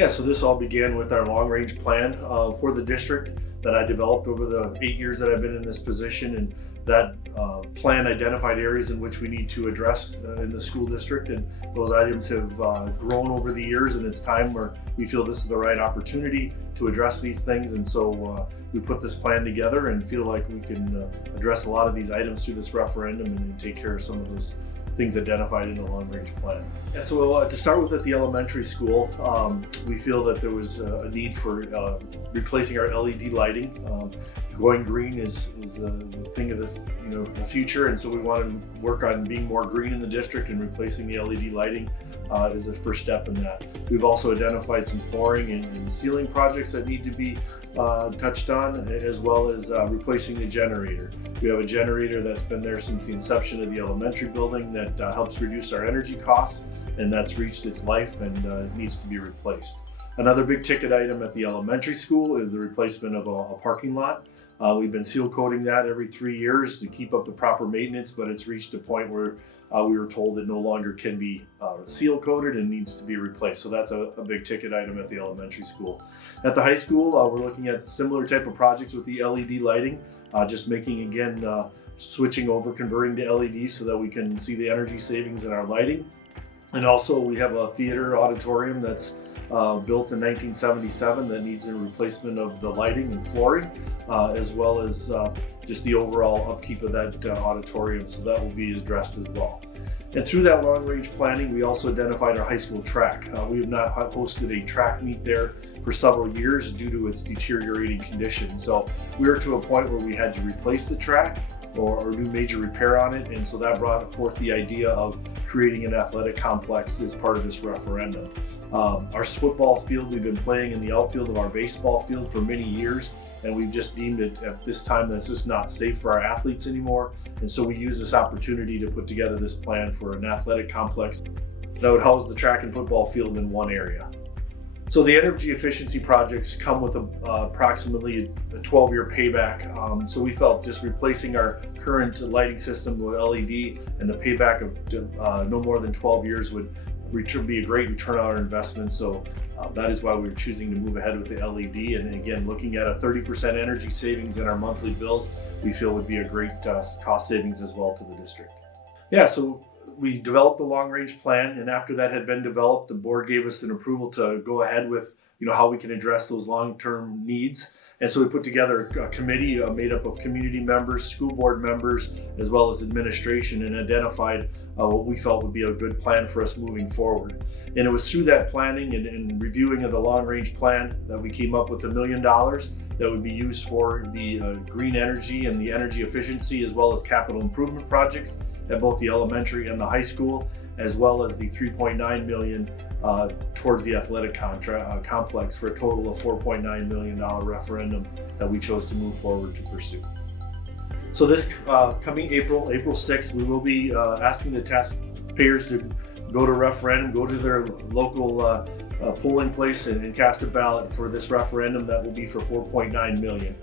Yeah, so this all began with our long-range plan for the district that I developed over the 8 years that I've been in this position, and that plan identified areas in which we need to address in the school district, and those items have grown over the years, and it's time where we feel this is the right opportunity to address these things, and so we put this plan together and feel like we can address a lot of these items through this referendum and take care of some of those things identified in the long-range plan. And so to start with, at the elementary school, we feel that there was a need for replacing our LED lighting. Going green is the thing of the future, and so we want to work on being more green in the district, and replacing the LED lighting is the first step in that. We've also identified some flooring and ceiling projects that need to be touched on, as well as replacing the generator. We have a generator that's been there since the inception of the elementary building that helps reduce our energy costs, and that's reached its life and needs to be replaced. Another big ticket item at the elementary school is the replacement of a parking lot. We've been seal coating that every 3 years to keep up the proper maintenance, but it's reached a point where we were told it no longer can be seal coated and needs to be replaced. So that's a big ticket item at the elementary school. At the high school, we're looking at similar type of projects with the LED lighting, just making, again, switching over, converting to LEDs so that we can see the energy savings in our lighting. And also we have a theater auditorium that's built in 1977 that needs a replacement of the lighting and flooring, as well as just the overall upkeep of that auditorium, so that will be addressed as well. And through that long-range planning, we also identified our high school track. We have not hosted a track meet there for several years due to its deteriorating condition. So we were to a point where we had to replace the track or do major repair on it, and so that brought forth the idea of creating an athletic complex as part of this referendum. Our football field, we've been playing in the outfield of our baseball field for many years, and we've just deemed it at this time that's just not safe for our athletes anymore. And so we use this opportunity to put together this plan for an athletic complex that would house the track and football field in one area. So the energy efficiency projects come with approximately a 12-year payback. So we felt just replacing our current lighting system with LED and the payback of no more than 12 years would be a great return on our investment. So that is why we're choosing to move ahead with the LED. And again, looking at a 30% energy savings in our monthly bills, we feel would be a great cost savings as well to the district. Yeah, so we developed a long-range plan, and after that had been developed, the board gave us an approval to go ahead with how we can address those long-term needs. And so we put together a committee made up of community members, school board members, as well as administration, and identified what we felt would be a good plan for us moving forward. And it was through that planning and reviewing of the long-range plan that we came up with $1 million that would be used for the green energy and the energy efficiency, as well as capital improvement projects at both the elementary and the high school, as well as the $3.9 million towards the athletic complex, for a total of $4.9 million referendum that we chose to move forward to pursue. So this coming April 6th, we will be asking the taxpayers to go to referendum, go to their local polling place and cast a ballot for this referendum that will be for $4.9 million.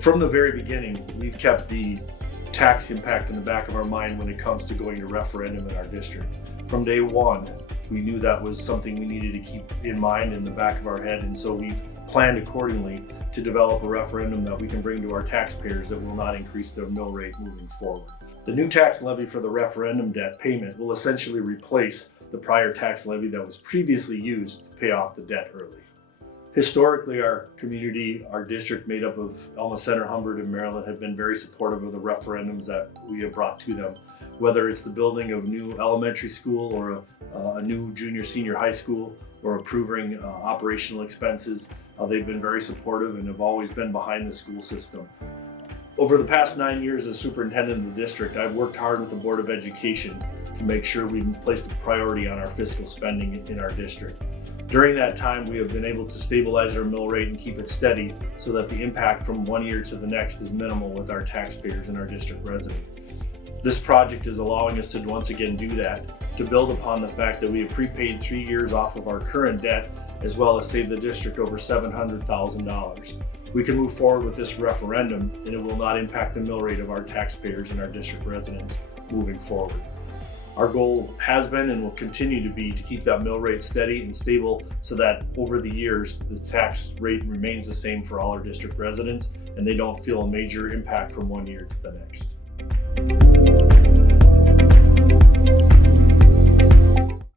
From the very beginning, we've kept the tax impact in the back of our mind when it comes to going to referendum in our district. From day one, we knew that was something we needed to keep in mind in the back of our head, and so we've planned accordingly to develop a referendum that we can bring to our taxpayers that will not increase their mill rate moving forward. The new tax levy for the referendum debt payment will essentially replace the prior tax levy that was previously used to pay off the debt early. Historically, our community, our district made up of Center-Humbird-Merrilan, have been very supportive of the referendums that we have brought to them. Whether it's the building of new elementary school or a new junior-senior high school, or approving operational expenses, they've been very supportive and have always been behind the school system. Over the past 9 years as superintendent of the district, I've worked hard with the Board of Education to make sure we placed a priority on our fiscal spending in our district. During that time, we have been able to stabilize our mill rate and keep it steady so that the impact from one year to the next is minimal with our taxpayers and our district residents. This project is allowing us to once again do that, to build upon the fact that we have prepaid 3 years off of our current debt, as well as save the district over $700,000. We can move forward with this referendum, and it will not impact the mill rate of our taxpayers and our district residents moving forward. Our goal has been and will continue to be to keep that mill rate steady and stable so that over the years the tax rate remains the same for all our district residents and they don't feel a major impact from one year to the next.